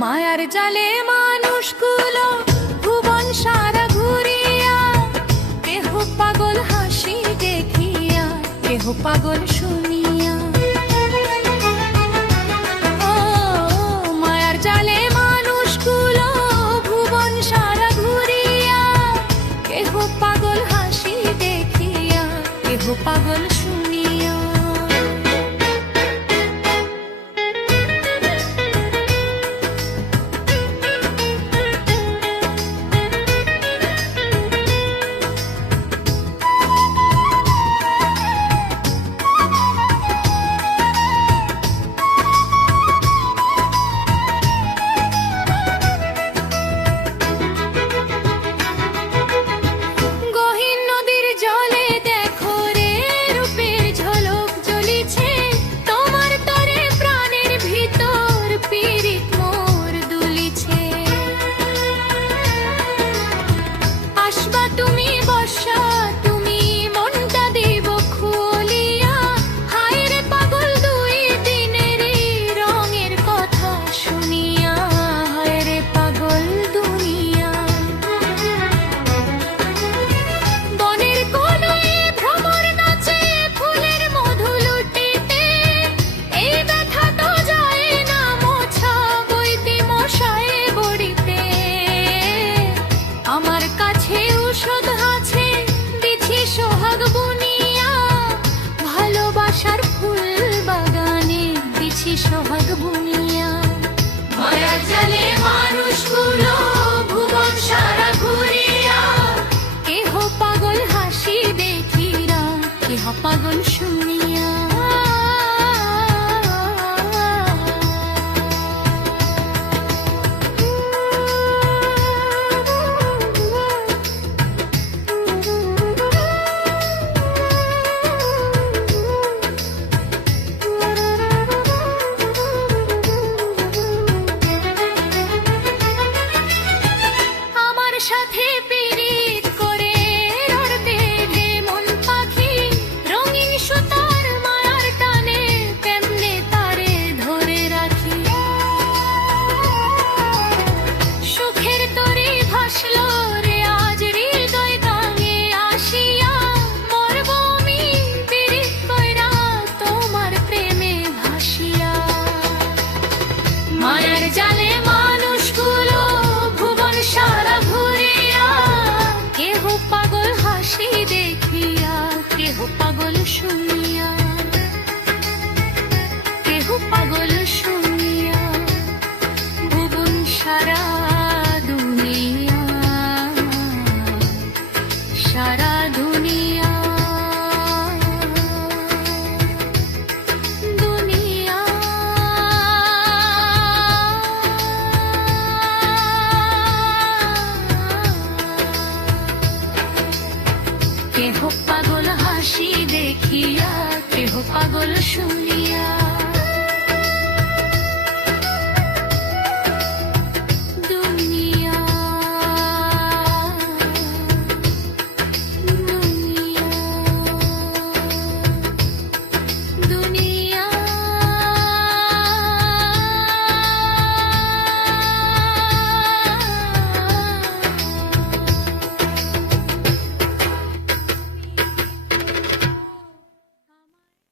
মায়ার জালে মানুষগুলো ভুবন সারা ঘুরিয়া, কেহ পাগল হাসি দেখিয়া, কেহ পাগল শুনিয়া। ও মায়ার জালে মানুষগুলো ভুবন সারা ঘুরিয়া, কেহ পাগল হাসি দেখিয়া, কেহ পাগল শুনিয়া। সোহাগ বুনিয়া মায়ার জালে মানুষগুলো ভুবন সারা ঘুরিয়া, কেহ পাগল হাসি দেখিয়া, কেহ পাগল শুনিয়া। জালে মানুষগুলো ভুবন সারা ঘুরিয়া, কেহ পাগল হাসি দেখিয়া, কেহ পাগল শুনিয়া, কেহ পাগল শুনিয়া। ভুবন সারা দুনিয়া, সারা দুনিয়া। কেহ পাগল হাসি দেখিয়া, কেহ পাগল শুনিয়া।